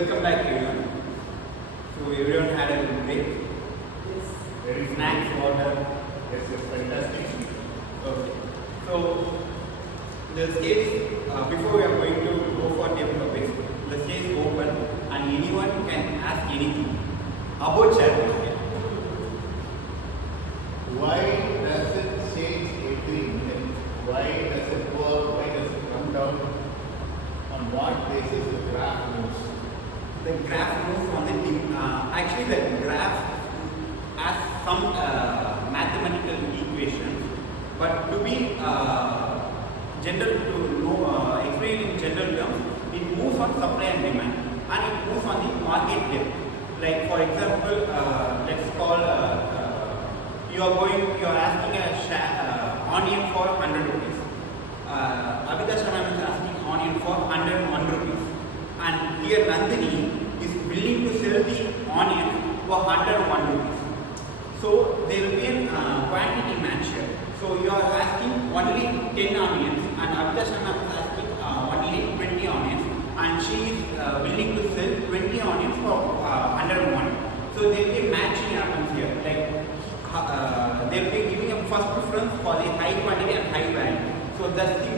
Welcome back everyone. So everyone had a good break. Yes. Very snacks, water. Yes, fantastic. Okay. So the stage before we are going to go for table topics, the stage is open and anyone can ask anything about share market. Why does it change every minute? Why does it go up? Why does it come down? On what basis the graph moves? The graph moves on actually the graph has some mathematical equations, but to be general to know explain in general terms, it moves on supply and demand, and it moves on the market depth. Like for example, let's call you are asking a onion for 100 rupees. Abhita Sharma is asking onion for 101 rupees, and here Nandini is willing to sell the onion for 101 rupees. So there will be a quantity match here. So you are asking only 10 onions, and Abhita Sharma is asking only 20 onions, and she is willing to sell 20 onions for 101. So there will be matching happens here. Like they will be giving a first preference for the high quantity and high value. So that's the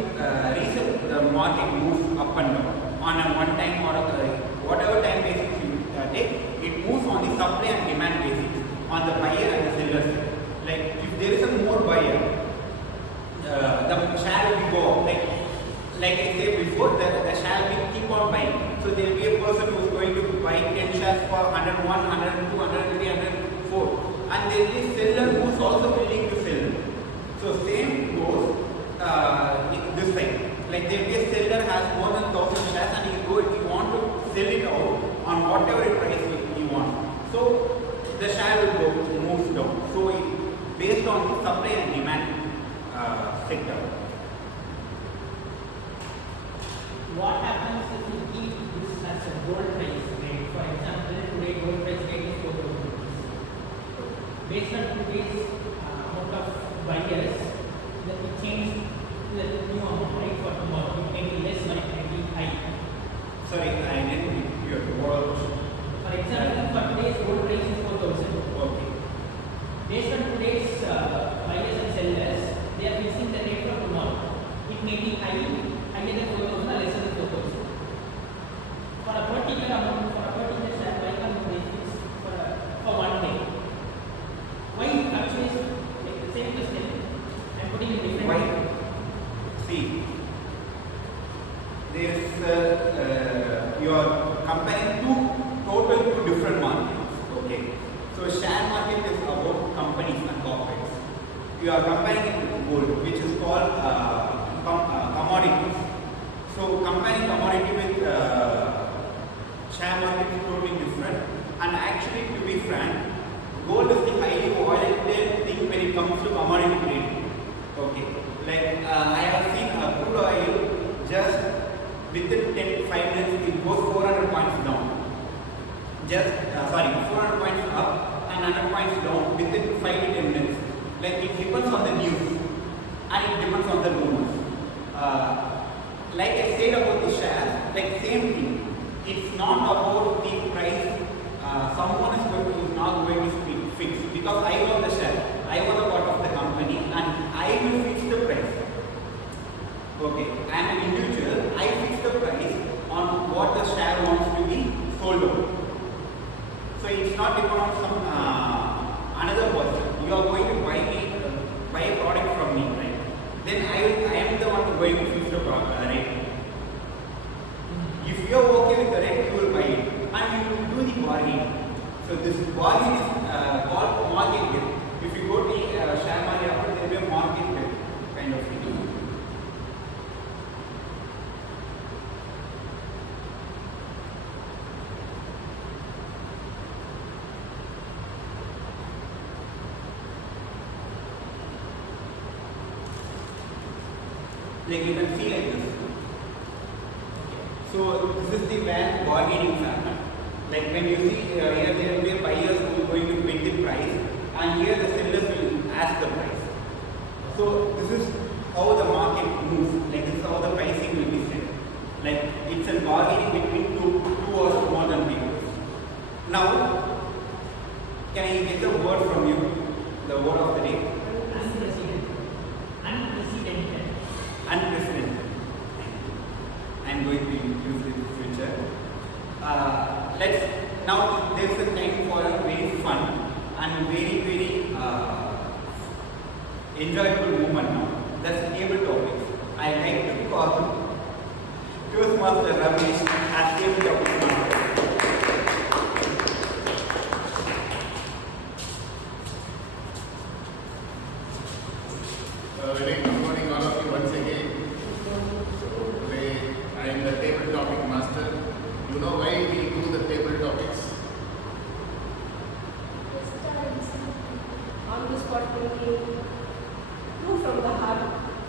reason the market moves up and down on a one time or whatever time basis you take. It moves on the supply and demand basis on the buyer and the seller side. Like if there is a more buyer, the share will go up. Like I said before, the share will keep on buying. So there will be a person who is going to buy 10 shares for 101, 102, 103, 104. And there is a seller who is also willing to sell. So same goes this side. Like there will be a seller has more than 1000 shares and he want to sell it out on whatever price he wants. So the share will go moves down. So it based on the supply and demand sector. What happens if you keep this as a gold price rate? For example, today gold price rate is 4,000 rupees. Based on today's amount of buyers, that we change the new amount right for tomorrow. It may be less or it may be high. Sorry, I didn't hear your word. For example, for today's gold price is 4,000. Okay. Based on today's buyers and sellers, they are fixing the rate for tomorrow. It may be higher than 4,000 or lesser than 4,000. For a particular amount, for a particular share, why can't they fix for one day? Why actually like the same question? I'm putting it different. Why? See, there is you are comparing two different markets. Okay. So share market is about companies and corporates. You are comparing it with gold, which is called commodities. So comparing commodity with share market is totally different. And actually, to be frank, gold is the highly volatile thing when it comes to commodity trading. Okay, like I have seen crude oil just within 5 minutes it goes 400 points down. 400 points up and 100 points down within 5 to 10 minutes. Like it depends on the news and it depends on the rumors. Like I said about the shares, like same thing. It's not about the price. Someone is not going to fix because I own the share. I own a part of the company and I will fix the price. Okay, I am an individual. I fix the price on what the share wants to be sold on. So it's not depend on some another person. You are going to buy a product from me, right? Then I am the one going to fix the rate. If you are okay with the rate, you will buy it and you will do the bargain. So this bargain is called market depth. If you go to share market, there will be a market depth kind of thing. Like you can see like this. So this is the where bargaining happen. Like when you see here there will be buyers who are going to bid the price, and here the sellers will ask the price. So this is how the market moves. Like this is how the pricing will be set. Like it's a bargaining between two or more than I'm going to use in the future. Let's now there's a time for a very fun and very enjoyable moment now. That's table topics. I like to call Toastmaster Ramesh as table topics master. Very good morning all of you once again. So today I am the table topic master. You know why we do the table topics? On the spot thinking, true from the heart.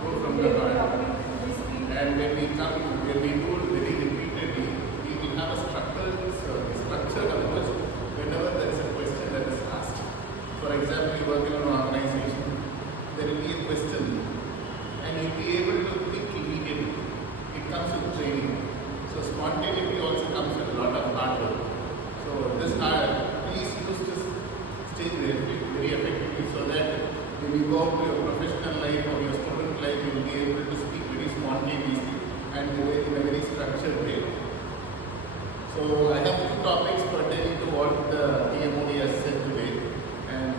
True from the heart. And when we do it very repeatedly, we will have a structured approach whenever there is a question that is asked. For example, you work in an organization, there will be a question and you'll be able to think immediately. It comes with training. So spontaneity also comes with a lot of hard work. So please use this stage very effectively so that when you go out to your professional life or your student life, you'll be able to speak very spontaneously and in a very structured way. So I have two topics pertaining to what the TMOD has said today, and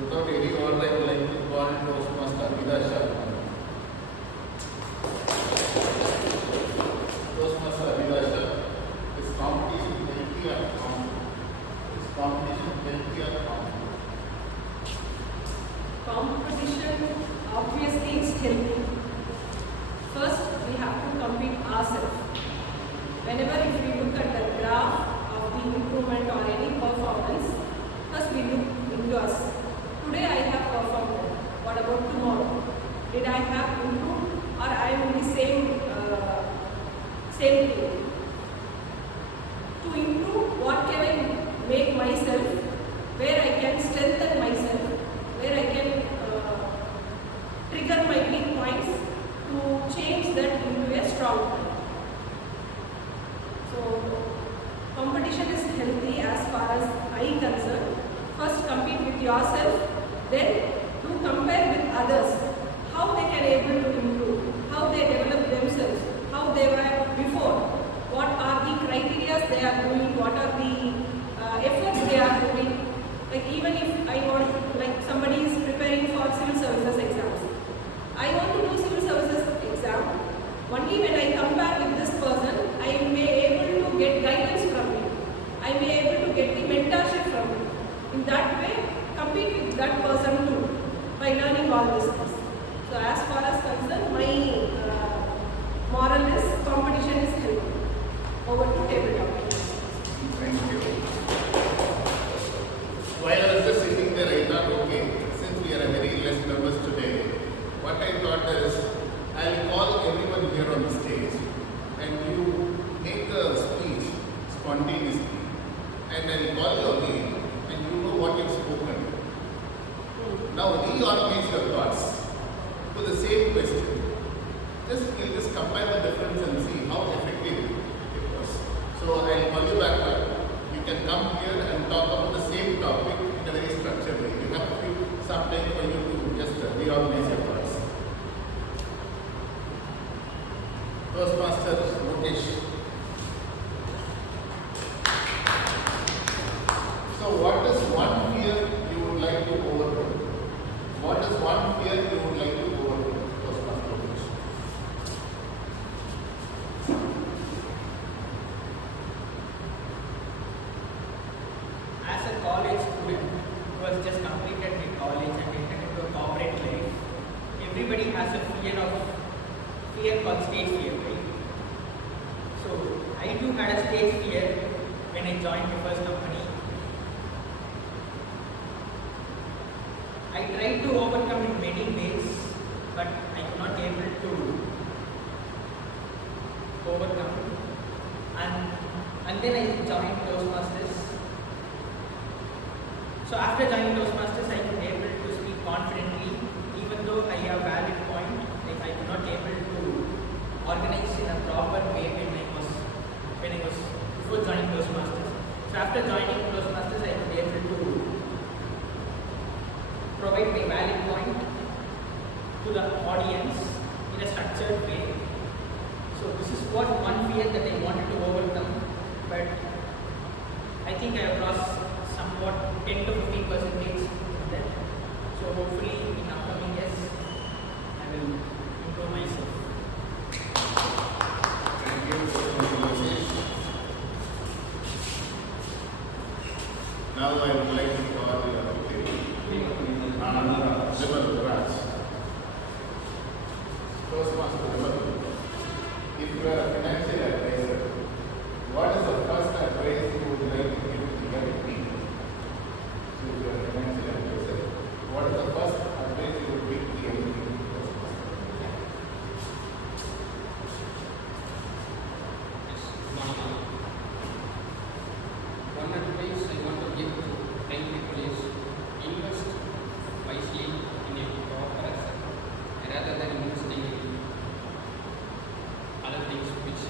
without any order, I would like to call Toastmaster Abhidasha. Toastmaster Abhidasha is competition healthy or harmful? Is competition healthy or harmful? Competition obviously is healthy. First, we have to compete ourselves. Whenever if we look at the graph of the improvement or any performance, first we look into us. Today I have performed. What about tomorrow? Did I have improved or I am in the same thing? To improve, what can I make myself, where I can strengthen myself, where I can trigger my weak points to change that into a strong point. So, competition is healthy as far as I am concerned. First compete with yourself, then do compare with others, how they can able to improve, how they develop themselves, how they were before, what are the criteria they are doing, what are the efforts they are doing. Like even if I want, like somebody is preparing for civil services exams, I want to do civil services exam. Only when I compare with this person, I may able to get guidance from him. I may able to get the mentorship from him. In that way, compete with that person too by learning all these things. So as far as concerned, my moral is competition is healthy. Over to table topic. Thank you. While I was just sitting there, I thought, okay, since we are a very less members today, what I thought is, I'll call everyone here on the stage and you make a speech spontaneously, and I'll call you again and you know what you've spoken. Now reorganize your thoughts to the same question. We'll just compare the difference and see how effective it was. So I'll call you back. You can come here and talk about the same topic in a very structured way. You have some time for you to just reorganize your thoughts. Toastmaster Mukesh. So what is one fear you would like to overcome? What is one fear you would like to overcome? Toastmaster Mukesh. As a college student who has just completed my college and entered into a corporate life, everybody has a fear called stage fear, right? So I too had a stage fear when I joined my first company. I tried to overcome in many ways, but I could not able to overcome. And then I joined Toastmasters. So after joining Toastmasters, I could able to speak confidently, even though I have valid point. Like I could not able to organize in a proper way when I was before joining Toastmasters. So after joining Toastmasters, I could able to provide my valid point to the audience in a structured way. So So this is what one fear that I wanted to overcome, but I think I have lost somewhat 10 to 15% of that. So hopefully in upcoming years I will improve myself. Thank you for the message. Now I would like to call Vimal Raj. Toastmaster Vimal. If you are a financial advisor, what is the first advice you would like to give to the young people? So if you are a financial advisor, what is the first advice you would give to the young people? One advice I want to give to young people is invest wisely in a proper asset rather than investing in other things which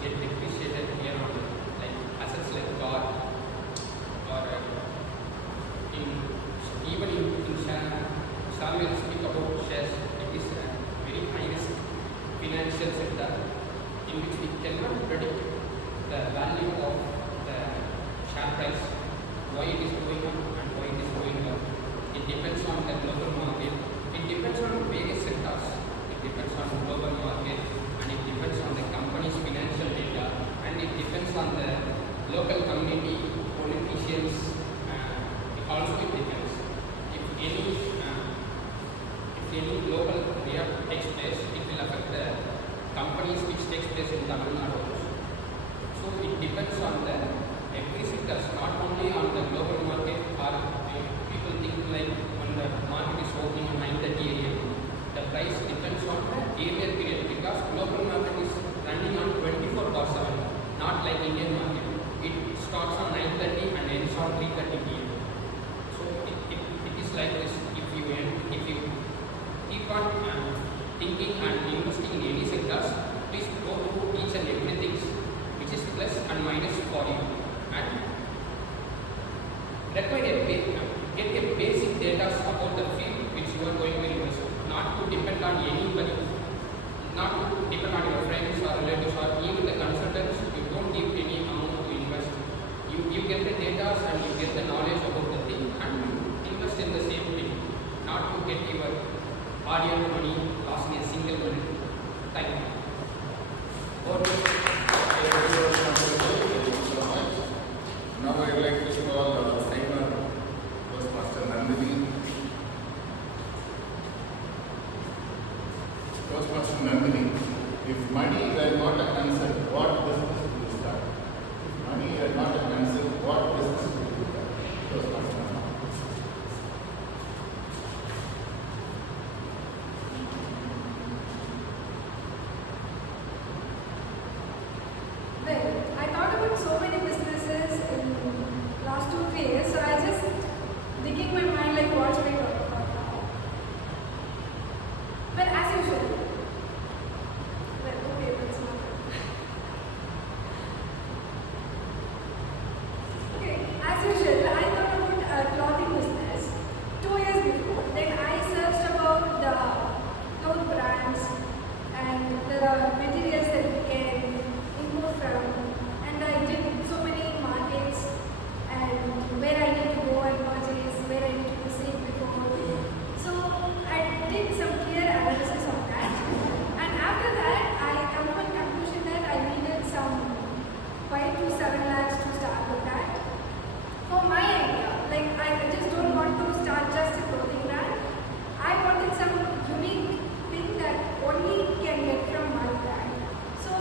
get depreciated year on year, like assets like car or even in share. Some will speak about shares. It is a very high risk financial sector in which we cannot predict the value of the share price, why it is going up and why it is going down. It depends on the global market. It depends on various sectors. It depends on global market, and it depends on the company's financial data, and it depends on the local community, politicians. Also, it depends. If any global react takes place, it will affect the companies which takes place in Tamil Nadu. So it depends on the every sectors, not only on the global market or people think like when the market is opening on 9:30 AM, the price depends on the earlier period because global market is running on 24/7, not like Indian market. It starts on 9:30 and ends on 3:30 PM. So it is like this. If you keep on thinking and investing in any sectors, please go through each and everything which is plus and minus for you, and get a basic data about the field which you are going to invest. Not to depend on anybody, not to depend on your friends or relatives or even the consultants. You don't give any amount to invest. You get the data and you get the knowledge about the thing and invest in the same thing. Not to get your hard-earned money lost in a single minute. Thank you. Thank you so much. Now I would like to call Senior Toastmaster Nandini. Toastmaster Nandini, if money were not a concern, what business would you start? If money were not a concern, what business would you start? Toastmaster Nandini. Well, I thought about so many businesses in last 2-3 years, so I just digging my mind like what should I talk about now? Well, as usual. Well, okay, that's not okay, as usual, I thought about a clothing business 2 years before. Then I searched about the cloth brands and the materials that we can import from, and I did so many markets and where I need to go and purchase, where I need to visit before. So I did some clear analysis on that, and after that I come to a conclusion that I needed some 5 to 7 lakhs to start with that. For my idea, like I just don't want to start just a clothing brand. I wanted some unique thing that only can get from my brand. So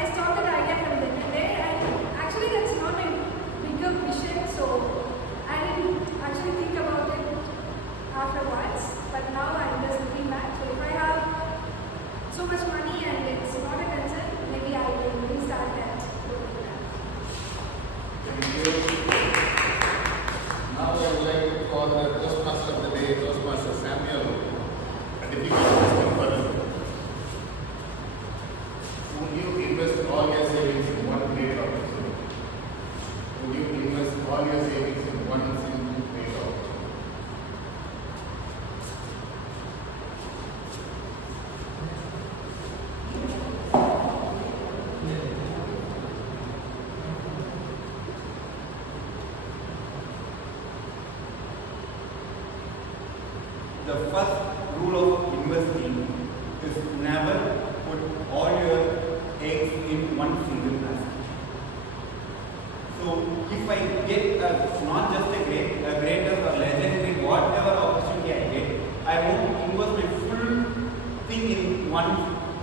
I started the idea from there, and actually that's not a bigger vision, so I didn't actually think about it afterwards, but now I'm just looking back. So if I have so much money and it's not a concern, maybe I will restart that clothing brand. Thank you. Now I would like to call the Toastmaster of the day, Toastmaster Samuel. A difficult question for you. Would you invest all your savings in one great opportunity? Would you invest all your savings in one single great opportunity?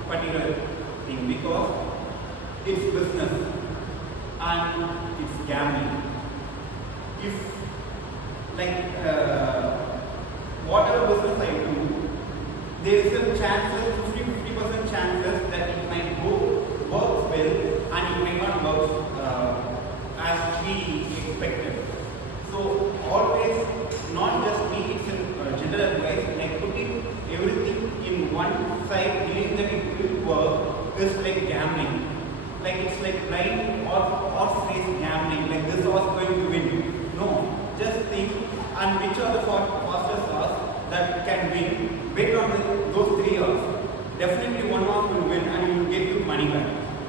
particular thing because it's business and it's gambling. If whatever business I do, there is a chances, 50% chances that it might work well and it may not work as we expected. So always, not just me, it's a general advice, like putting everything in one side, believing that it will work is like gambling. Like it's like blind horse race gambling, like this horse going to win. No, just think and which are the fastest horse that can win. Bet on those 3 horses. Definitely one horse will win and you will get your money back.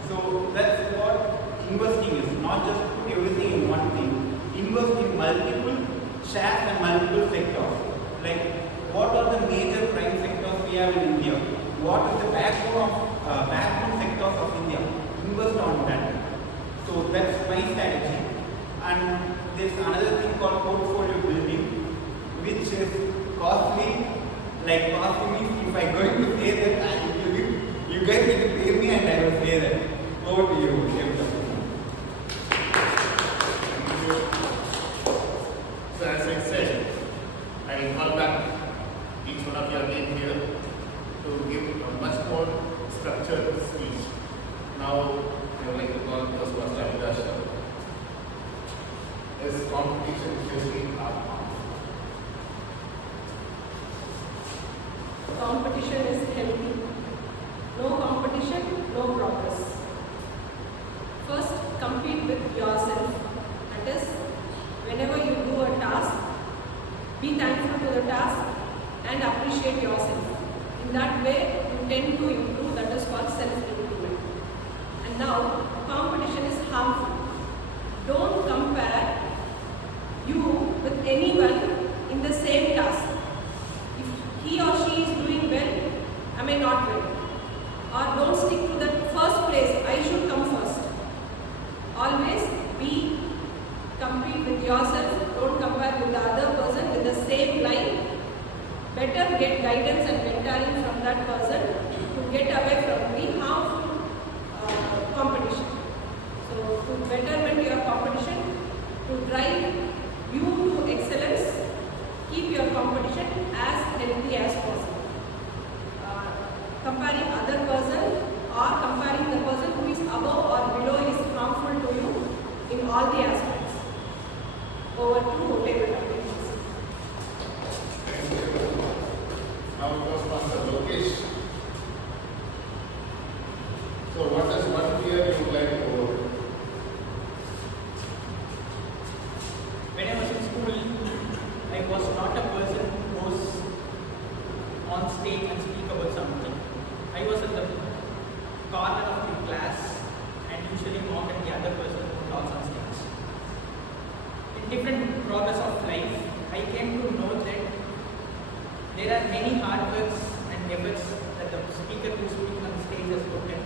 So that's what investing is, not just put everything in one thing. Invest in multiple shares and multiple sectors. Like what are the major prime sectors we have in India? What is the backbone sectors of India? Invest on that. So that's my strategy. And there's another thing called portfolio building, which is costly. Like costly means if I'm going to say that, you guys need to pay me and I will say that. Over to you, Shevda. So as I said, I will call back each one of you again here to give a much more structured speech. Now I would like to call first Pastor Avilash. Is competition usually harmful? Competition is healthy. No competition, no progress. First, compete with yourself. That is, whenever you do a task, be thankful to the task and appreciate yourself. In that way, you tend to improve. That is called self-improvement. And now, competition is harmful. Don't compare you with anyone in the same task. If he or she is doing well, am I not well? Or don't stick to the first place, I should come first. Always compete with yourself, don't compare with the other person with the same line. Better get guidance and mentoring from that person to get away from the harmful competition. So to betterment your competition, to drive you to excellence, keep your competition as healthy as possible. Comparing other person or comparing the person who is above or below is harmful to you in all the aspects. Over to Hotel Applications. Thank you. Now it was Pastor Lokesh. So what is one fear you would like to overcome? When I was in school, I was not a person who goes on stage and speak about something. I was in the corner of the class and usually mock at the other person who talks on stage. In different progress of life, I came to know that there are many hard works and efforts that the speaker who speaks on stage has put in.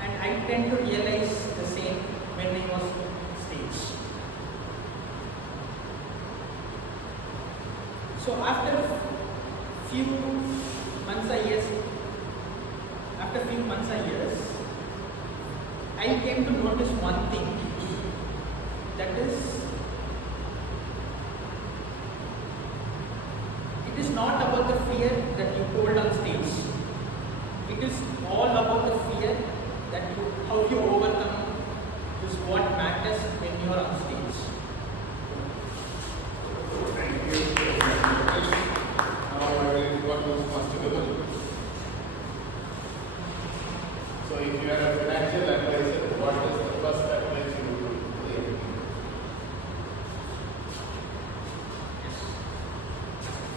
And I tend to realize the same when I was on stage. So after few months or years, I came to notice one thing, that is, it is not about the fear that you hold on stage. It is all about the fear that how you overcome is what matters when you are on stage. Thank you. Now I will go to Pastor Vibal. So if you are a financial advisor, what is the first advice you would give?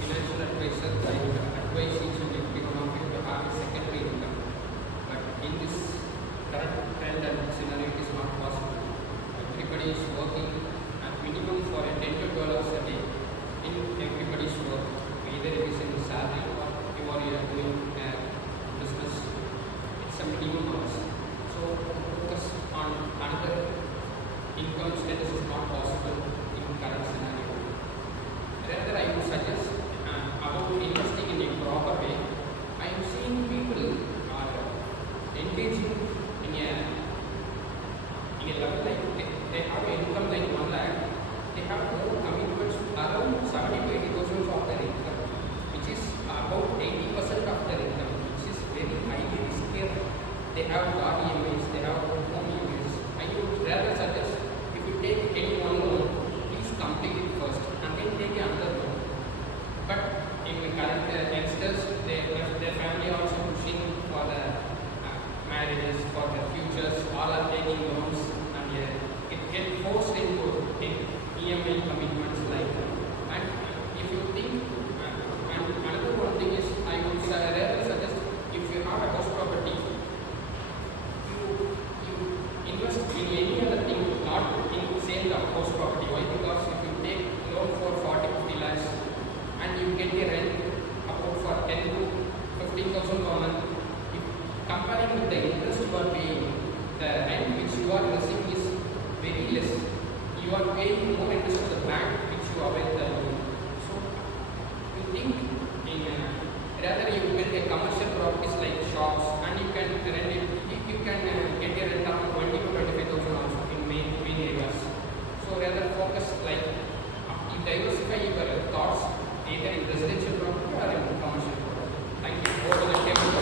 Financial advisor, I would advise each and every one of you to have a secondary income. But in this current trend and scenario, it is not possible. Everybody is working at minimum for $10 to $12 a day in everybody's work. Either it is in salary or you are doing business. It's a minimum hours. So focus on another income status is not possible in current scenario. Rather, I would suggest about investing in a proper way. I have car EMIs, they have home EMIs. I would rather suggest if you take any one loan, please complete it first and then take another loan. But in the current youngsters, their family also pushing for the marriages, for their futures, all are taking loans and it get forced into EMI commitments like that. And if you think, and another one thing is, I would rather suggest if you have a house property, you invest in any other thing, not in sale of house property. Why? Because if you take loan for 40-50 lakhs and you get a rent about for 10 to 15,000 per month, if comparing with the interest you are paying, the rent which you are receiving is very less. You are paying more interest to the bank which you avail the loan. So you think in rather you build a commercial properties like shops and you can rent it. You can get a rent around 20 to 25,000 also in main areas. So rather focus like you diversify your thoughts either in residential property or in commercial property. Thank you. Over to the table.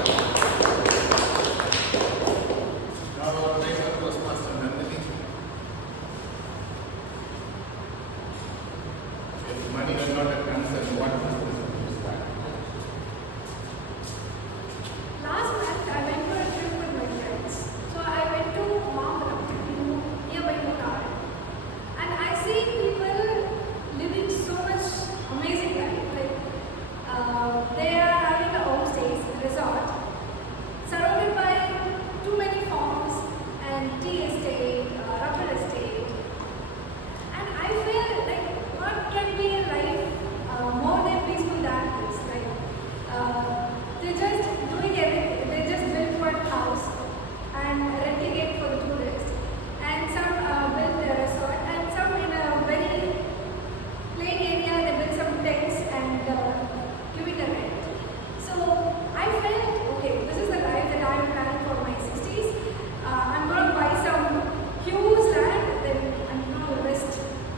Now our next Postmaster Nandini. If money is not a concern, what must this start? Last month, I went for a trip with my friends. So I went to Mamaram, nearby Mumbai, and I see people living so much amazing life. Like they are having a homestays, resort, surrounded by too many farms and tea estate, rubber estate, and I feel like what can be a life more than peaceful than this? Like they're just doing everything. They just built one house and renting it for the tourists, and some built a resort, and some in a very plain area they built some tents and give it a rent. So I felt okay. This is the life that I am planning for my 60s. I'm going to buy some huge land, then I'm going to rest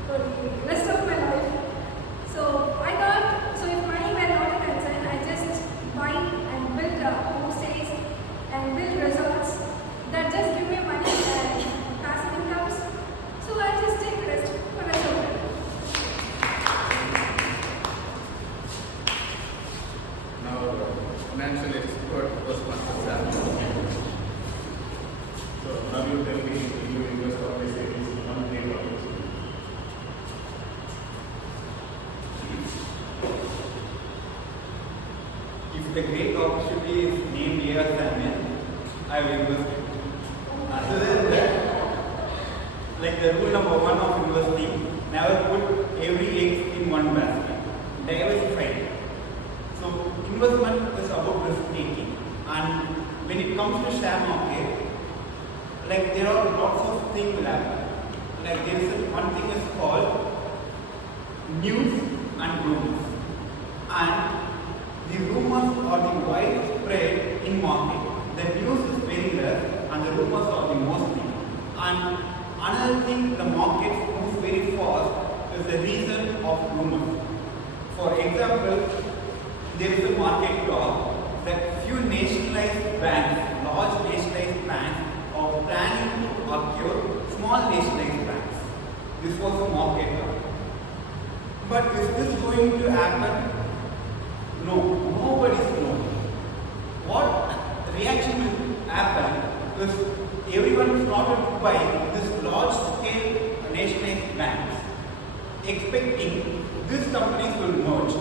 for the rest of my life. So I thought, so if money were not a concern, I just buy and build homestays and build resorts that just give me money and passive incomes. So I just take rest for the rest of my life. Now, financial expert Postmaster Sam. So now you tell me, you invest all my savings in one day or If the great opportunity is named here Samuel, I will invest it. Other than that, like the rule number one of investing, never put every egg in one basket. Diversify. So investment is about risk taking, and when it comes to share market, like there are lots of things will happen. Like there is one thing is called news and rumors, and the rumors are the widespread in market. The news is very less and the rumors are the most thing. And another thing, the market moves very fast is the reason of rumors. For example, there is a market law that few nationalized banks, large nationalized banks, are planning to acquire small nationalized banks. This was a market law. But is this going to happen? No, nobody knows. What reaction will happen is everyone started to buy this large scale nationalized banks, expecting these companies will merge.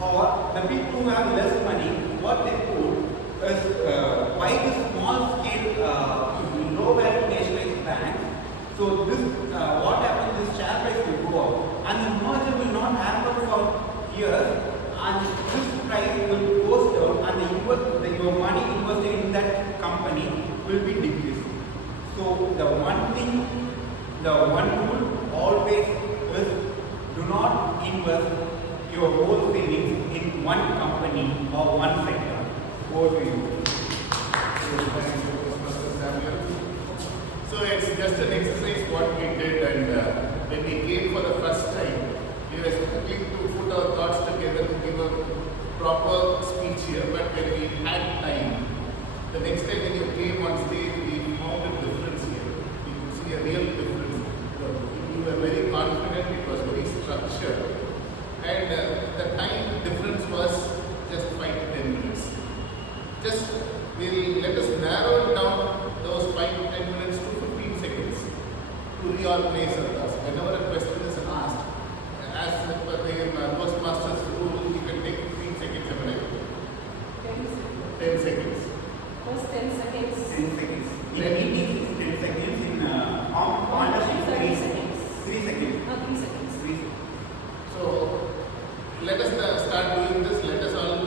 Or the people who have less money, what they do is buy this small scale, low value nationalized banks. So this, what happens? This share price will go up, and the merger will not happen for years. And this price will go down, and your money invested in that company will be decreased. So the one thing, the one rule always is do not invest your whole savings in one company or one sector. Over to you. So it's just an exercise what we did, and when we came for the first time, we were expecting to put our thoughts together to give a proper speech here, but when we had time, the next time when you came on stage, just let us narrow down those 5 to 10 minutes to 15 seconds to reorganize our task. Whenever a question is asked, as per the Toastmasters rule, you can take 15 seconds every day. 10 seconds. First 10 seconds. 10 seconds. In meetings, 10 seconds. In partnership, 3 seconds. 3 seconds. 3 seconds. 3 seconds. So let us start doing this. Let us all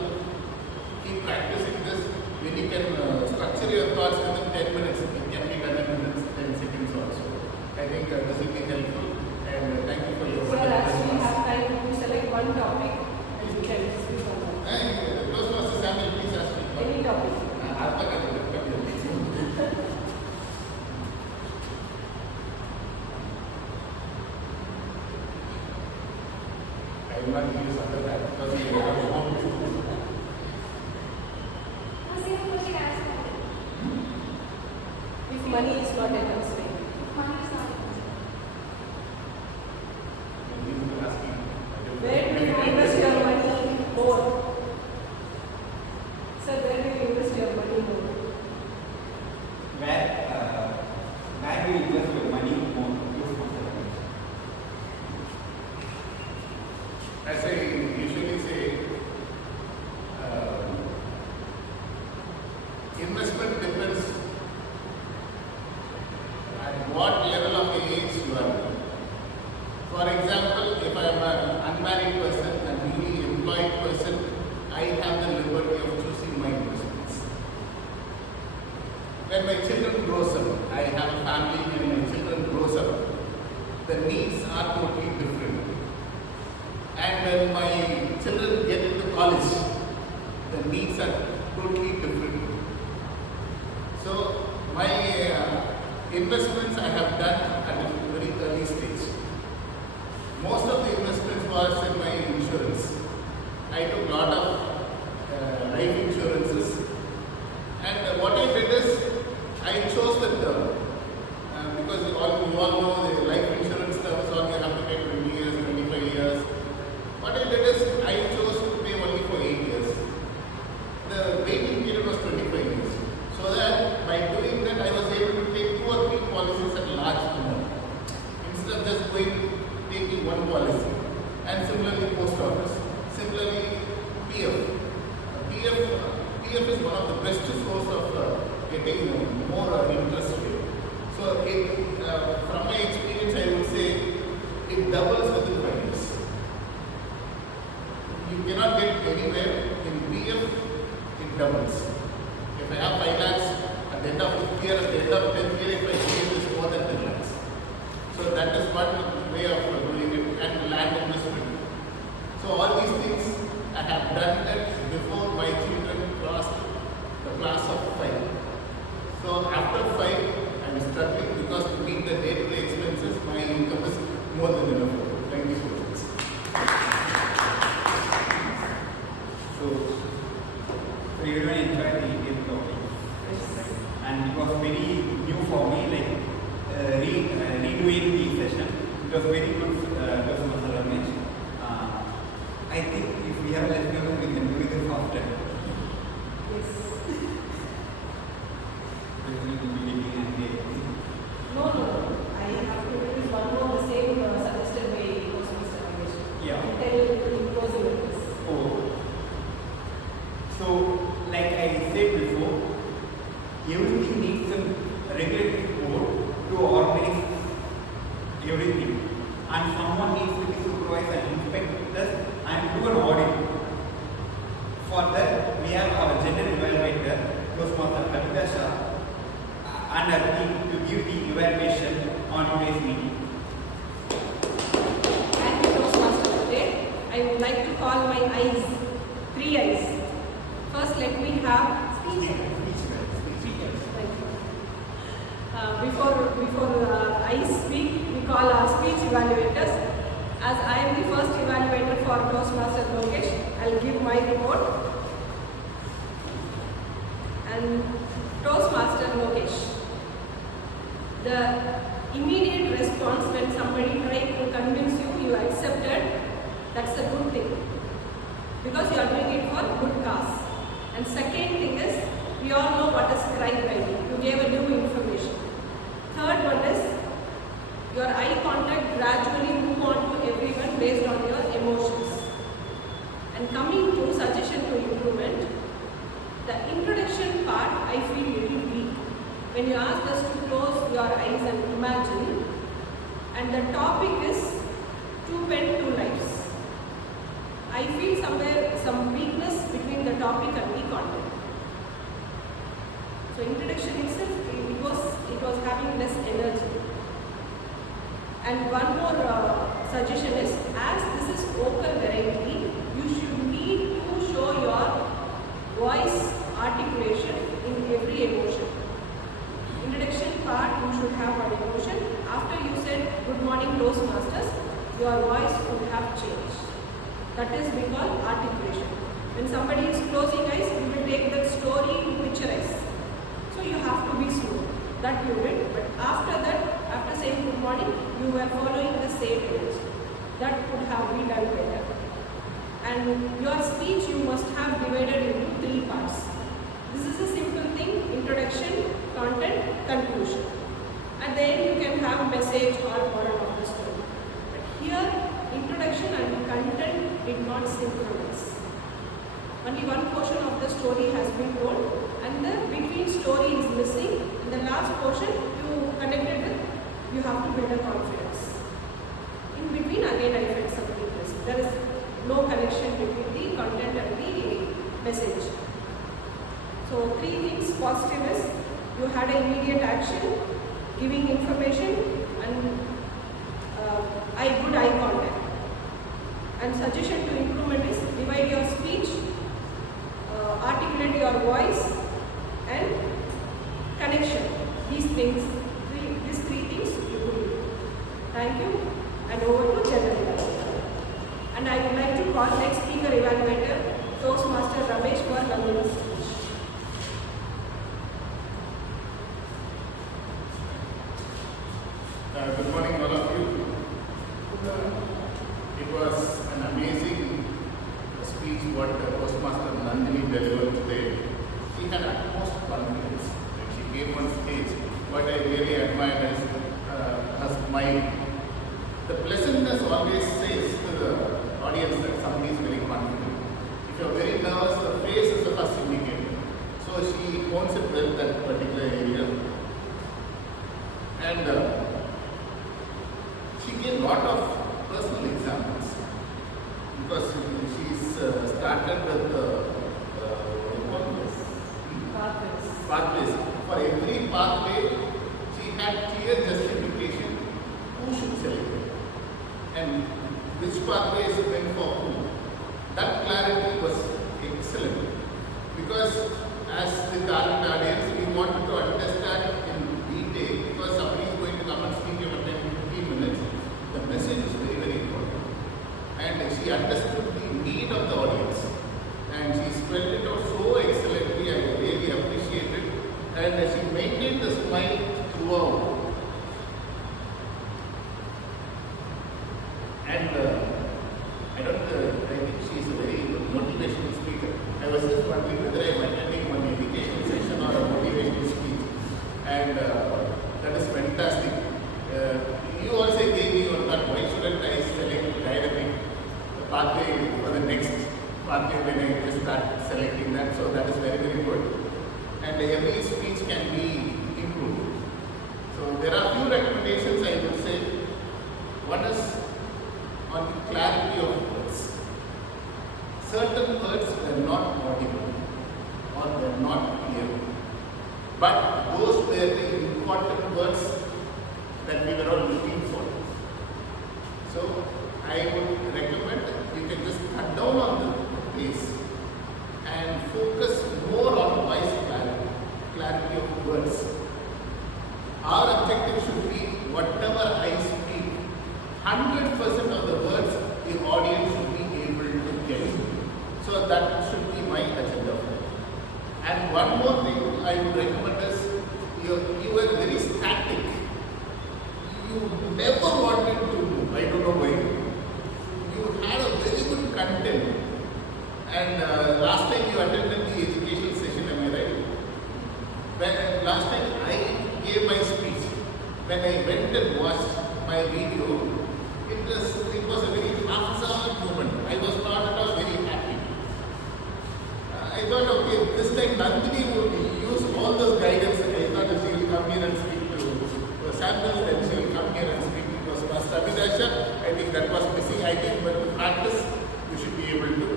keep practicing this. When you can structure your thoughts within 10 minutes, it can be done in 10 seconds also. I think this will be helpful. And thank you for your Sir, as we response. have time to select one topic, we can speak on that. Hey, Toastmaster Samuel, please ask me. Any topic. I will not use other that because we have a long Same question as If money is not a constraint. money is not Where do you invest your money more? Sir, where do you invest your money more? Where do you invest your money more? As I usually say, investment depends at what level of age you are. For example, if I am an unmarried person, a newly employed person, I have the liberty of choosing my investments. When my children grows up, I have a family and my children grows up, the needs are totally different. And when my children get into college, the needs are totally different. So my investments I have done at a very early stage. Most of the investments was in my insurance. I took a lot of life insurances, and what I did is I chose the term because you all know the life insurance terms all you have to pay 20 years, 25 years. What I did is I chose to pay only for 8 years. The waiting period was 25 years. So that by doing that I was able to take 2 or 3 policies at large amount instead of just taking one policy. And similarly post office. Similarly PF. PF is one of the best source of getting more interest rate. So from my experience I would say it doubles within 5 years. You cannot get anywhere in PF, it doubles. If I have 5 lakhs at the end of 5th year, at the end of 10th year, if I see it is more than 10 lakhs. So that is one way of doing it, and land investment. So all these things I have done it before my children crossed the class of 5. So after 5, I am struggling because to meet the day-to-day expenses, my income is more than enough. Thank you so much. So everyone enjoyed the Indian topic. And it was very new for me, like redoing the session. It was very good, Mr. Ramesh. I think if we have less time, we can do it faster. Yes. No. No. I have to use one more the same suggested way it was Mr. Ramesh. Yeah. Tell in closing words. Oh. So, like I said before, everything needs some regulatory code to organize everything. And someone needs to be supervised and inspect us and do an audit. For that, we have our general evaluator, Toastmaster Habibah Shah, and our team to give the evaluation on today's meeting. Thank you, Toastmaster. Today, I would like to call my eyes, 3 eyes. First, let me have speakers. Thank you. Before I speak, we call our speech evaluators. As I am the first evaluator for Toastmaster Lokesh, I'll give my report. And Toastmaster Lokesh, the immediate response when somebody tried to convince you, you accepted, that's a good thing. Because you are doing it for good cause. And second thing is, We all know what is scribe writing. You gave a new information. Third one is your eye contact gradually move on to everyone based on your emotions. And coming to suggestion to improvement, the introduction part I feel little weak. When you ask us to close your eyes and imagine, and the topic is two men, two lives. I feel somewhere some weakness between the topic and the content. So introduction itself, it was having less energy. And one more suggestion is, as this is vocal variety, you should need to show your voice articulation in every emotion. Introduction part you should have one emotion. After you said good morning Toastmasters, your voice would have changed. That is we call articulation. When somebody is closing eyes, you will take that story to picturize. So you have to be slow. That you did. But after that, after saying good morning, you were following the same image. That could have been done better. And your speech you must have divided into 3 parts. This is a simple thing: introduction, content, conclusion. At the end you can have message or moral of the story. But here, introduction and content did not synchronize. Only one portion of the story has been told and the between story is missing. In the last portion you connected with, you have to build a confidence. In between again I felt some weakness. There is no connection between the content and the message. So 3 things: positive is you had an immediate action, giving information, and good eye contact. And suggestion to improvement is divide your speech, articulate your voice, and connection. These things, these 3 things you could do. Thank you, and over to general evaluator. And I would like to call next speaker evaluator, Toastmaster Ramesh, for Lamini speech. Good morning, all of you. It was an amazing speech what Toastmaster Nandini delivered today. She had utmost confidence when she came on stage. What I really admire is her smile. The pleasantness always says to the audience that somebody is very confident. If you are very nervous, the face is the first indicator. So she owns it well, that particular area. And she gave a lot of personal examples because she's started with pathways. For every pathway, she had clear justification who should select it and which pathway is meant for who. That clarity was excellent because as the target audience, we wanted to understand in detail because somebody is going to come and speak in 10-15 minutes. The message is very, very important. And she understood the need of the audience. And she spelled it out so excellently. I really appreciate it. And she maintained the smile throughout. And I think she is a very good motivational speaker. I was just wondering whether I am attending one education session or a motivational speech. And that is fantastic. You also gave me on that, why shouldn't I select dynamic pathway for the next pathway when I just start selecting that. So that is very, very good. And every speech can be improved. So there are few recommendations I would say. One is on the clarity of words. Certain words were not audible or were not clear. But those were the important words that we were all looking for. So I would recommend you can just cut down on the pace and focus more on voice clarity of words. Our objective should be whatever I speak, 100% of the words the audience should be able to get. So that should be my agenda. And one more thing I would recommend is you were very static. You never wanted to do. I don't know why. You had a very good content. And last time you attended the education session, am I right? when I went and watched my video, it was a very half-hearted moment. I was not at all very happy. I thought, okay, this time Nandini would use all those guidance. I thought she will come here and speak to samples, then she will come here and speak to Master Abhidasha. I think that was missing. I think, but to practice, you should be able to.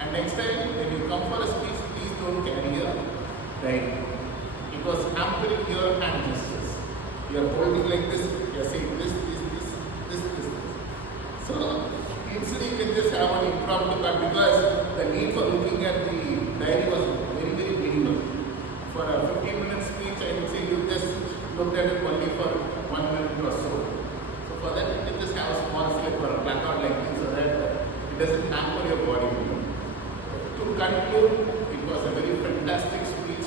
And next time, when you come for a speech, please don't carry a diary. Because hampering your hand gestures. You are holding like this, you are saying this. So, instead you can just have an impromptu cut because the need for looking at the diary was very, very minimal. For a 15-minute speech, I would say you just looked at it only for 1 minute or so. So for that, you can just have a small slip or a placard like this so that it doesn't hamper your body. To conclude, it was a very fantastic speech,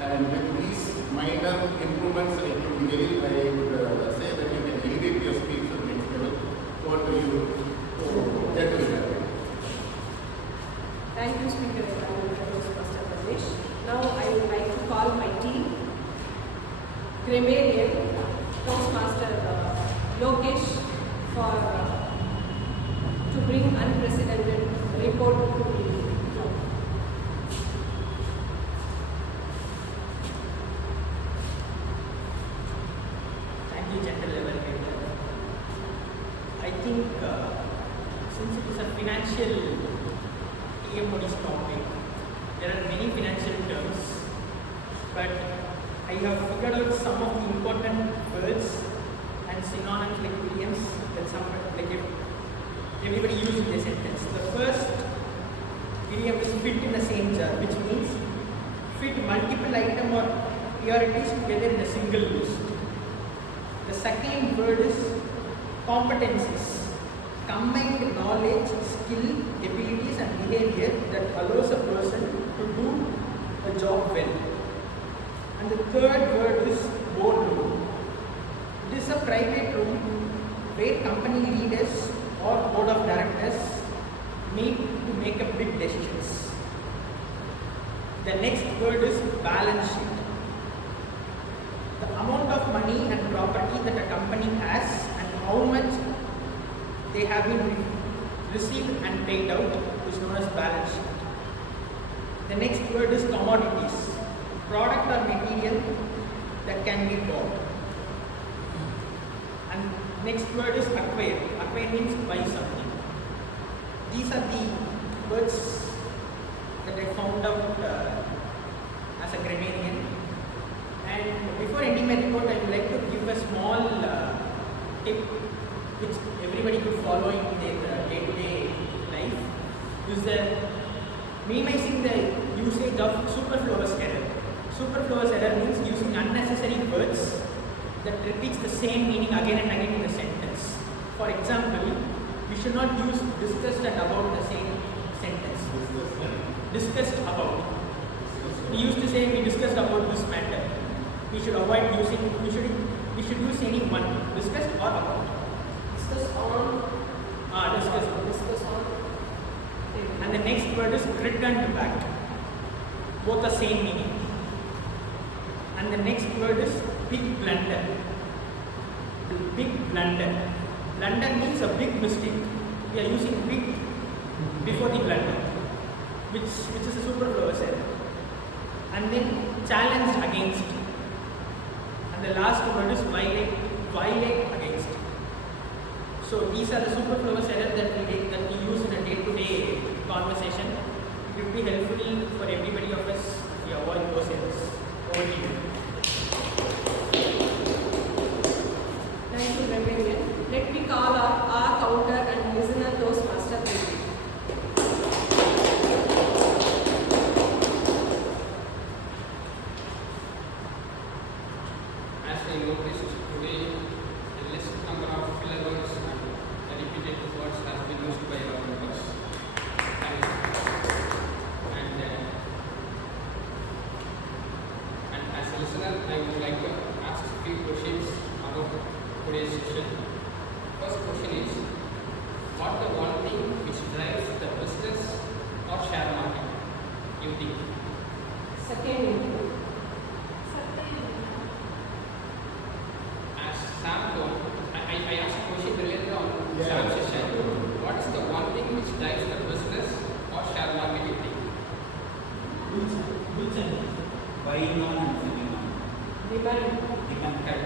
and with these minor improvements, I would say that you can elevate your speech to the next level. Over to you, gentlemen. Thank you, Speaker Master Pradesh. Now I would like to call my team, Grammarian, Toastmaster Lokesh, to bring unprecedented report to the floor. Thank you, Gentle Level Head. I think since it is a financial TMOD's topic, there are many financial terms, but I have figured out some of the important words and synonyms like idioms that everybody uses in a sentence. The first idiom is fit in the same jar, which means fit multiple item or priorities together in a single list. The second word is competencies, combined knowledge, skill, abilities and behavior that allows a person to do a job well. And the third word is boardroom. It is a private room where company leaders or board of directors meet to make up big decisions. The next word is balance sheet. The amount of money and property that a company has and how much they have been received and paid out is known as balance sheet. The next word is commodities, product or material that can be bought. And next word is acquire. Acquire means buy something. These are the words that I found out as a grammarian. And before ending my report, I would like to give a small tip which everybody could follow in their day-to-day life. Is minimizing the usage of superfluous error. Superfluous error means using unnecessary words that repeats the same meaning again and again in the sentence. For example, we should not use discussed and about the same sentence. Discussed about. We used to say we discussed about this matter. We should avoid using, we should use any one. Discussed or about. Discuss on. Discuss on. And the next word is returned back. Both the same meaning. And the next word is big blunder. Big blunder. Blunder means a big mistake. We are using big before the blunder, which is a superfluous error. And then challenged against. And the last word is violate against. So these are the superfluous errors that we use in a day-to-day conversation. It would be helpful for everybody of us if we avoid those errors. Over to you. Thank you, Grammarian. Let me call our counter and listener Toastmaster. As I noticed today, a less number of filler words and repetitive words has been used by our members. And as a listener, I would like to ask a few questions about today's session. First question is, what the one thing which drives the business or share market? You think? Second, buying on and selling on? Demand. Demand. Okay.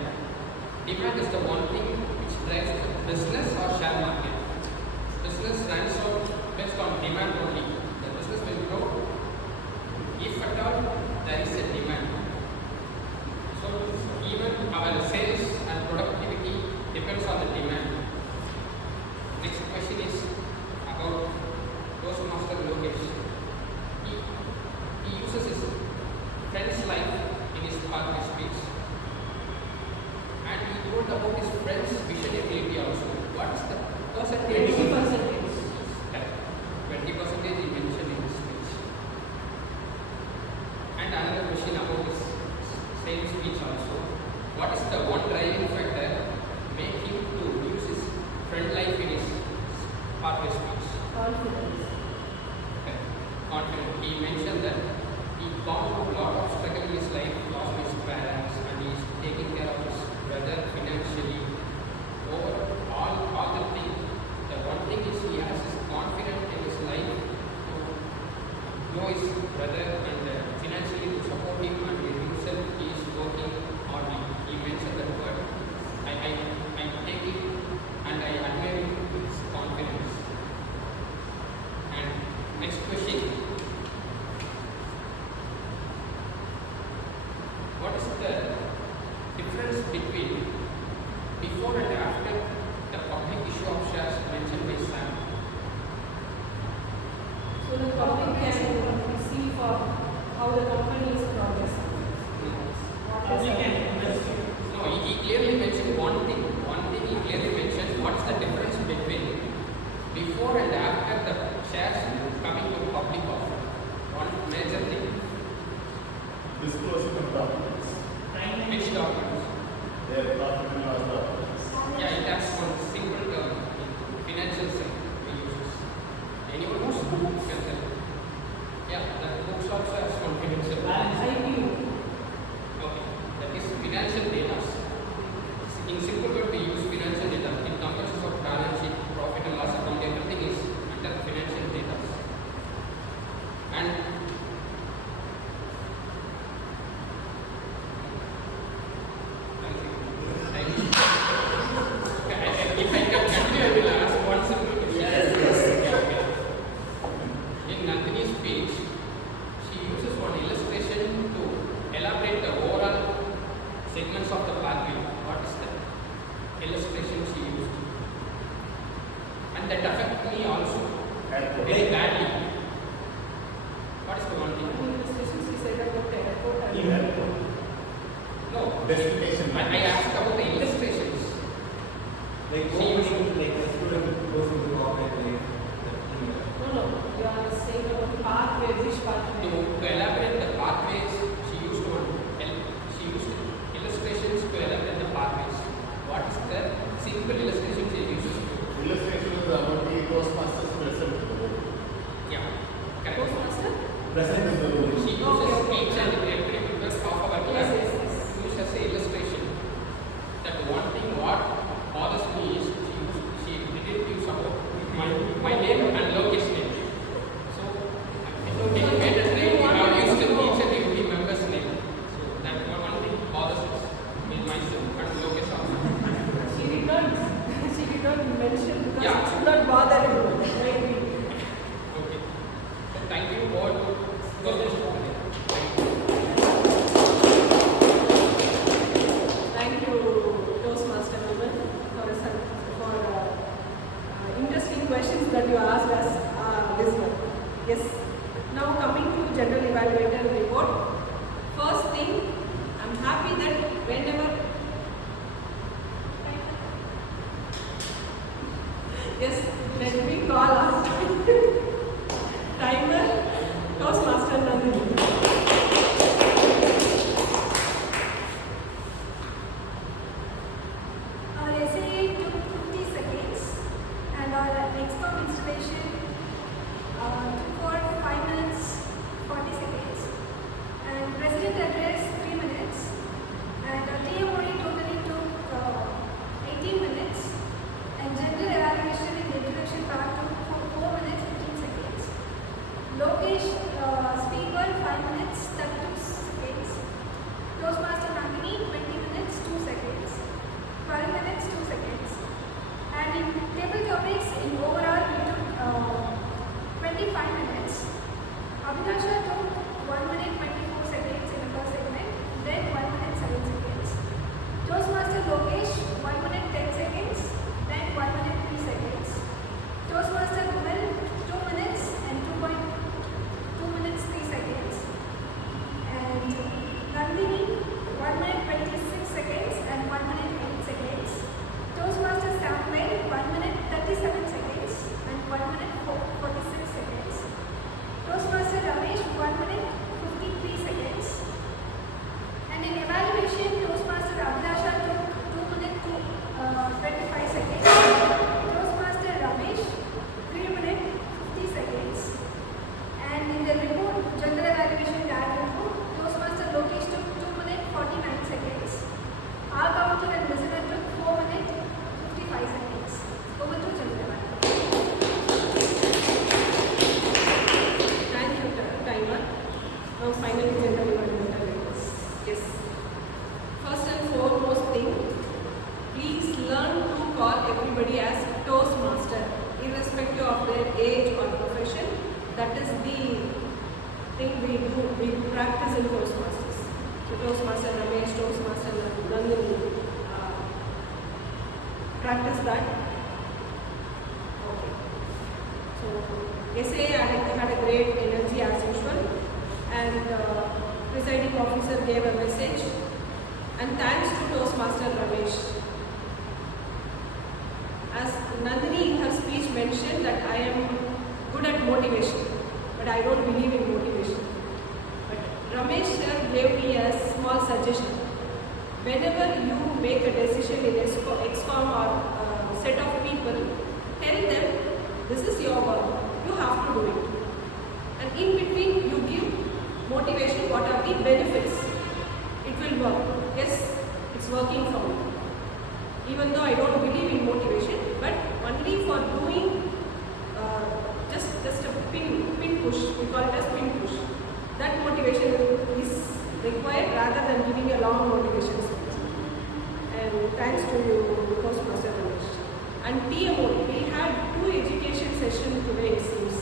Demand is the one thing which drives the business or share market. Business runs out based on demand only. The business will grow if at all there is a demand. So even our sales and productivity depends on the demand. Next question is about Toastmaster Lokesh. He uses his friend's life in his pathway speech. And he told about his friend's vision ability also. What is the percentage? 20%. Correct. 20% he mentioned in his speech. And another question about his same speech also. What is the one driving factor make him to use his friend life in his pathway speech? Confidence. Okay. Confident. He mentioned that he gone through a lot of struggle in his life, lost his parents, and he is taking care of his brother financially. Over all the things, the one thing is he has his confidence in his life to know his brother and financially to support him, and himself he is working hardly. He mentioned that word. I take it and I admire him with his confidence. And next question. What is the difference between before and after the public issue of shares mentioned by Sam? So the public can see for how the company is progressing. What is Public the- and industry. No, he clearly mentioned one thing. One thing he clearly mentioned. What's the difference between before and after the shares coming to public offer? One major thing. Disclosing of documents. Primary. Which documents? Their profit and loss documents. Yeah, it has one simple term. Financial side we use this. Anyone knows? You can tell. Yeah, the books also has confidential. Balance. IPO. Okay, that is financial data. In simple word, we use financial data. It comprises of balance sheet, profit and loss account, everything is under financial data. And thank you. If I can continue, I will ask one simple question. Yeah, okay. In Nandini's speech, she uses one illustration to elaborate the overall segments of the pathway. What is the illustration she used? And that affected me also Airport. very badly. What is the one thing? He said about the airport and Airport. No, Destination. I asked about the illustrations. Like She used like a student goes into corporate life. No, you are saying about pathway, which pathway? to elaborate the pathways. She used illustrations to elaborate the pathways. What is the simple illustration she uses to? Illustration is about the Toastmasters present in the room. Yeah, correct. Toastmaster? Present in the room. She uses Okay. each and every member of our Yes, class. yes, yes. Use as an illustration. That one thing what bothers me is she didn't use about my name and Lokesh name. So he made a name. We have used each and every 1 minute 26 seconds and 1 minute 8 seconds. Toastmaster Samuel 1 minute 37 seconds and 1 minute 46 seconds. Toastmaster Ramesh 1 minute 53 seconds. And in evaluation, Toastmaster Abhilasha took 2 minutes 25 seconds. Toastmaster Ramesh 3 minutes 50 seconds. And in the report, general evaluation diagram report, Toastmaster Lokesh took 2 minutes 49 seconds. Our counter and listener took 4 minutes 55 seconds. Over to general evaluation. Thank you, timer. Now finally general evaluation. Yes. First and foremost thing, please learn to call everybody as Toastmaster, irrespective of their age or profession. That is the thing we practice in Toastmasters. So Toastmaster Ramesh, Toastmaster Nandini, practice that. Okay. So SA had a great energy as usual, and presiding officer gave a message. And thanks to Toastmaster Ramesh. As Nandini in her speech mentioned that I am good at motivation, but I don't believe in motivation. But Ramesh sir gave me a small suggestion. Whenever you make a decision in ExCom or set of people, tell them this is your work, you have to do it. And in between you give motivation, what are the benefits. It will work. Yes, it's working for me. Even though I don't believe in motivation, but only for doing just a pin push, we call it as pin push. That motivation is required rather than giving a long motivation speech. And thanks to you, Toastmaster Ramesh. And TMO, we had 2 education sessions today it seems,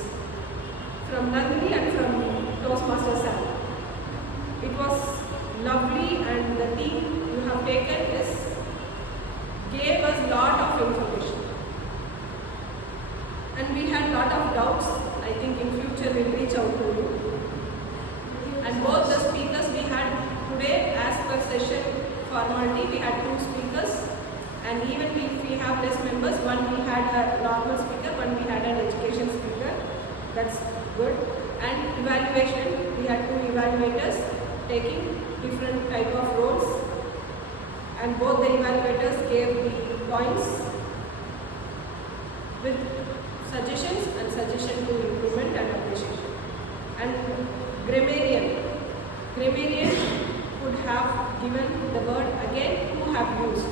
from Nandini and from Toastmaster Sam. It was lovely, and the thing you have taken is gave us lot of information. And we had lot of doubts. I think in future we'll reach out to you. And both the speakers we had today, as per session formality, we had 2 speakers. And even if we have less members, one we had a normal speaker, one we had an education speaker. That's good. And evaluation, we had 2 evaluators taking different type of roles. And both the evaluators gave the points with suggestions and suggestion to improvement and appreciation. And grammarian could have given the word again who have used.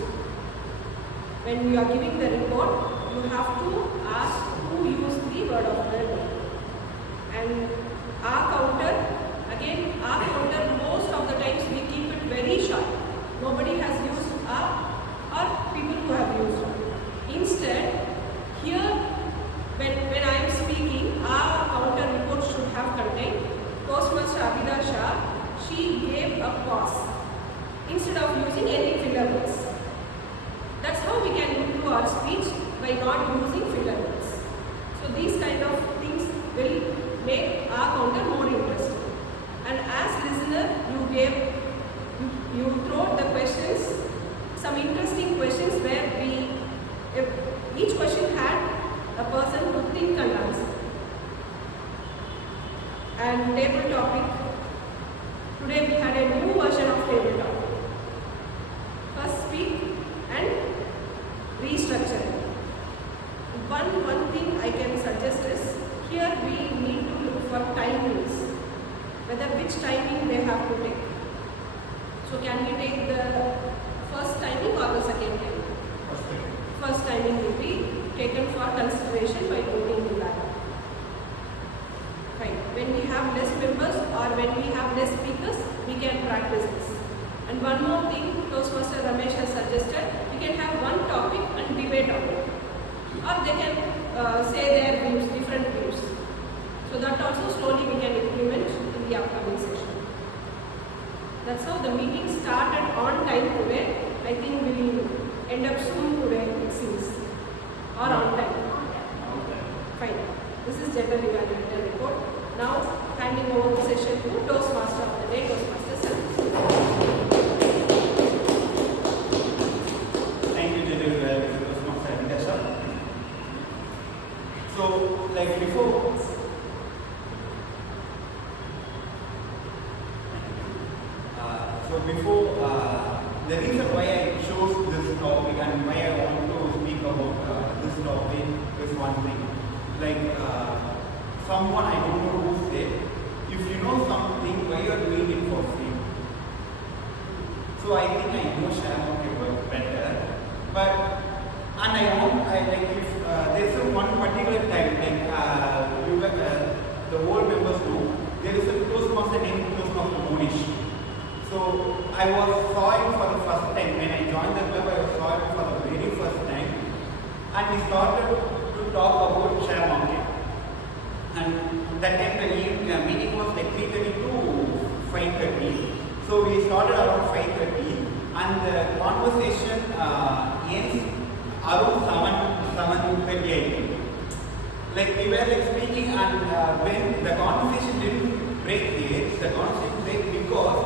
When you are giving the report, you have to ask who used the word of the day. And our counter, most of the times we keep it very short. Nobody has used or people who have used. Instead, here when I am speaking, our counter report should have contained Toastmaster Abhilasha. She gave a pause instead of using any filler words. That's how we can improve our speech, by not using filler words. So these kind of things will make our counter more interesting. And as listener, you throw the questions, some interesting questions where each question had a person to think and answer. And table topic. Today we had a new version of table topic. First speak and restructure. One thing I can suggest is, here we need to look for timings, whether which timing they have to take. So can we take the first timing or the second timing? First timing will be taken for consideration by voting in that. Fine. When we have less members or when we have less speakers, we can practice this. And one more thing Toastmaster Ramesh has suggested, we can have one topic and debate on it. Or they can say their views, different views. So that also slowly we can implement in the upcoming session. That's how the meeting started on time today. I think we will end up soon today, it seems. Or on time. Fine. This is general evaluator report. Now handing over the session to Toastmaster of the day, Toastmaster Sam. So before, the reason why I chose this topic and why I want to speak about this topic is one thing. Like someone I don't know who said, if you know something, why you are doing it for free? So I think I know share market work better. But and if there's a one particular time the whole members know there is a Toastmaster named Toastmaster Monish. So I saw him for the first time when I joined the club. I saw him for the very first time, and we started to talk about share market. And that time the meeting was like 3:30 to 5:30. So we started around 5:30, and the conversation ends around 7:30 I think. Like we were like speaking, and when the conversation didn't break here, the conversation break because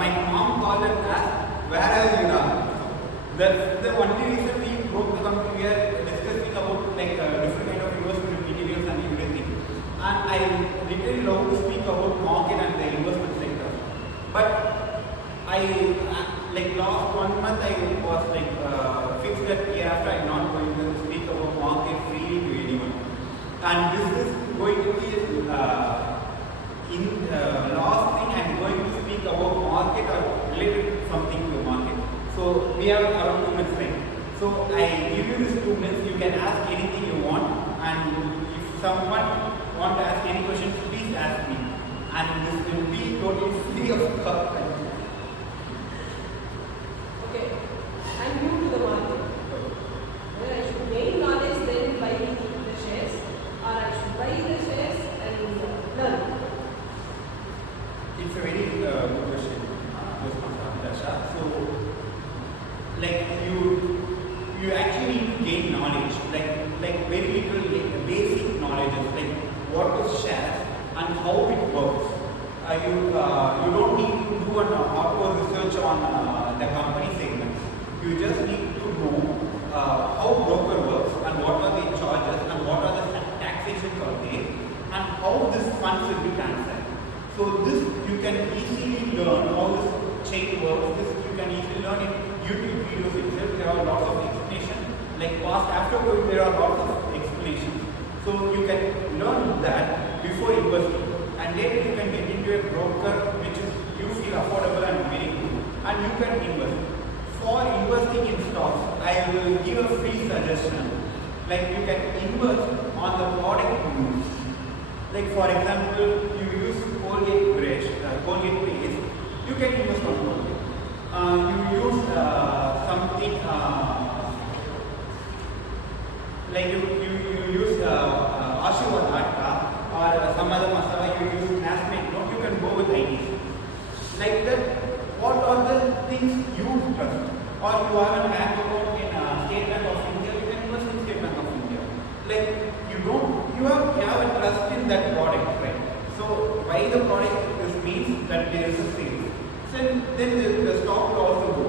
my mom called and asked, "Where are you now?" That's the only reason we broke the company. We are discussing about like different kind of investment materials and everything. And I literally love to speak about market and the investment sector. But I like last 1 month I was like fixed that year after I'm not going to speak about market freely to anyone. And this is going to be last thing I'm going to speak about market or related something to market. So we have around 2 minutes right. So I give you this 2 minutes. You can ask anything you want, and if someone want to ask any questions, please ask me. And this will be totally free of cost. Okay, I'm new to the market. Whether I should gain knowledge then buy the shares, or I should buy the shares and learn. It's a very good question, Dasha. So, like you actually need to gain knowledge, like very little basic knowledge of like what is shares and how it works. You don't need to do an hardcore research on the company segments. You just need to know how broker works and what are the charges and what are the taxations are there and how this funds will be transferred. So this you can easily learn how this chain works. This you can easily learn in YouTube videos itself. There are lots of explanations. Like past after COVID, there are lots of explanations. So you can learn that before investing, and then you can get into a broker which is you feel affordable and very good, and you can invest. For investing in stocks, I will give a free suggestion. Like you can invest on the product you use. Like for example, you use Colgate brush, Colgate paste, you can invest on Colgate. You use something like you use Ashirwad Atta or some other masala, you use Nasmate, no, you can go with IDs. Like that, what are the things you trust? Or you have a bank account in State Bank of India, you can invest in State Bank of India. Like you have a trust in that product, right? So why the product this means that there is a sale. So then the stock will also go.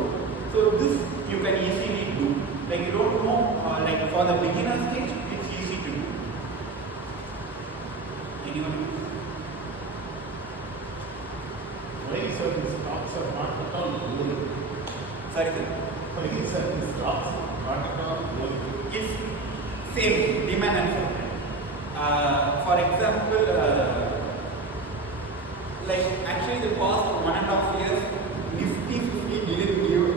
So this you can easily do. Like you don't know, like for the beginner stage, it's easy to do. Anyone? Why certain stocks are not at all good? Sorry, sir. Why certain stocks are not at all good? It's same demand and supply. For example, like actually the past 1.5 years, Nifty 50 didn't give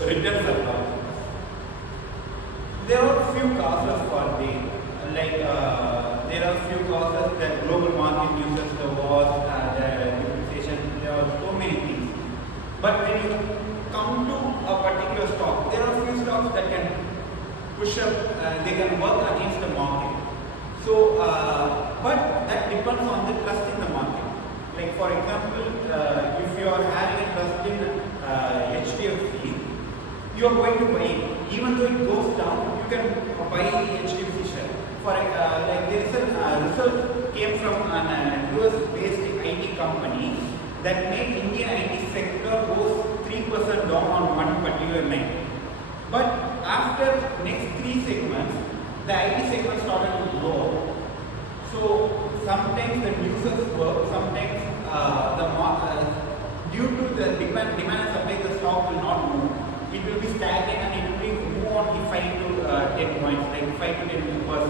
returns at all. There are few causes for them. Like there are few causes that global market uses, the wars, the depreciation. There are so many things. But when you come to a particular stock, there are few stocks that can push up. They can work against the market. So, but that depends on the trust in the market. Like for example, if you are having a trust in HDFC, you are going to buy it. Even though it goes down, you can buy HDFC share. For like there is a result came from an US-based IT company that made Indian IT sector goes 3% down on one particular night. But after next 3 segments, the IT segment started to grow. So sometimes the users work, sometimes due to stagnant and it will move only 5 to 10 points, like 5 to 10%, 1%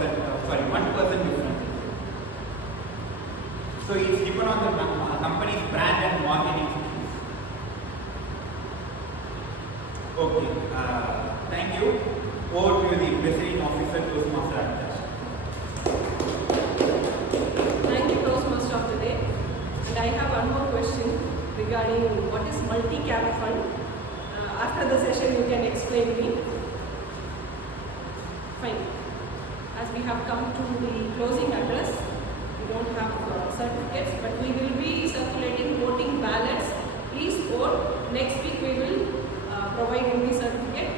difference. So it's depend on the company's brand and marketing skills. Okay, thank you. Over to the presiding officer, Toastmaster Akash. Thank you, Toastmaster of the day. And I have one more question regarding what is multi-cap fund. After the session, you can explain me. Fine. As we have come to the closing address, we don't have certificates, but we will be circulating voting ballots. Please vote. Next week we will provide you the certificate.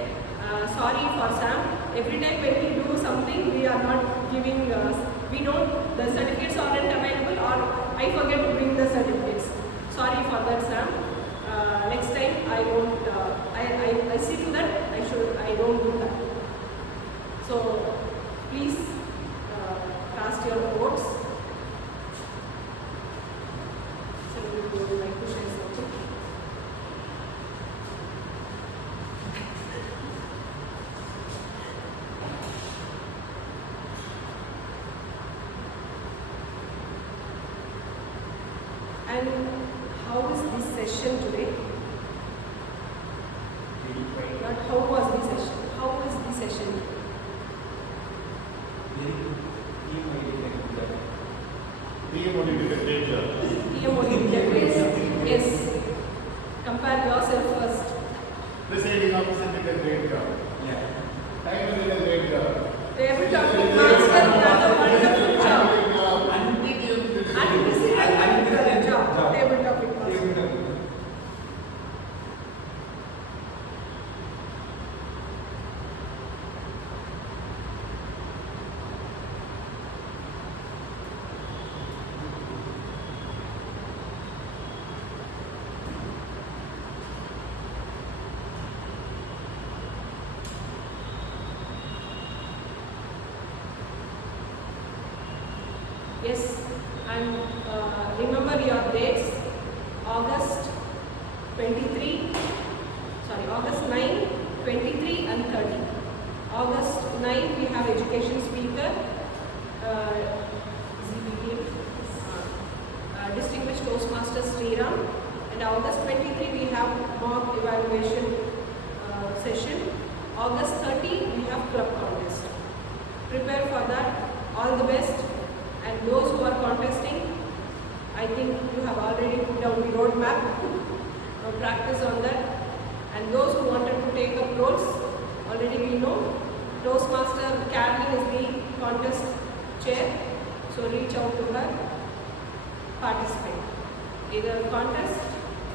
Sorry for Sam. Every time when we do something, we are not giving. The certificates aren't available, or I forget to bring the certificates. Sorry for that, Sam. Next time I won't. I see to that. I don't do that. So please cast your votes. So would you like to share something? And how is this session today? Not how was the session? How is the session? PM only did a great job. PM only did a great job. Yes. Compare yourself first. Presiding officer did a great job. Yeah. Timer did a great job. Table topic master done a wonderful job. And medium did a great job. Unprecedented job. Table topic master. Yes, and remember your dates. August 9, 23 and 30. August 9 we have education speaker, distinguished Toastmaster Sriram, and August 23 we have mock evaluation session. August 30 we have club contest. Prepare for that. All the best. And those who are contesting, I think you have already put down the roadmap. Practice on that. And those who wanted to take up roles, already we know. Toastmaster Carolyn is the contest chair. So reach out to her, participate. Either contest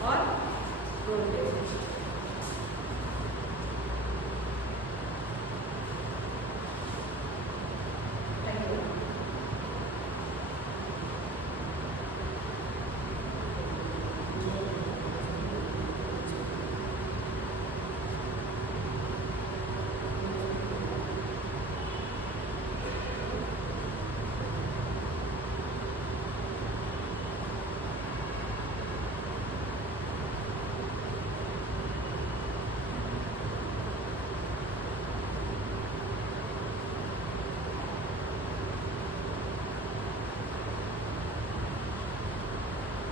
or role play.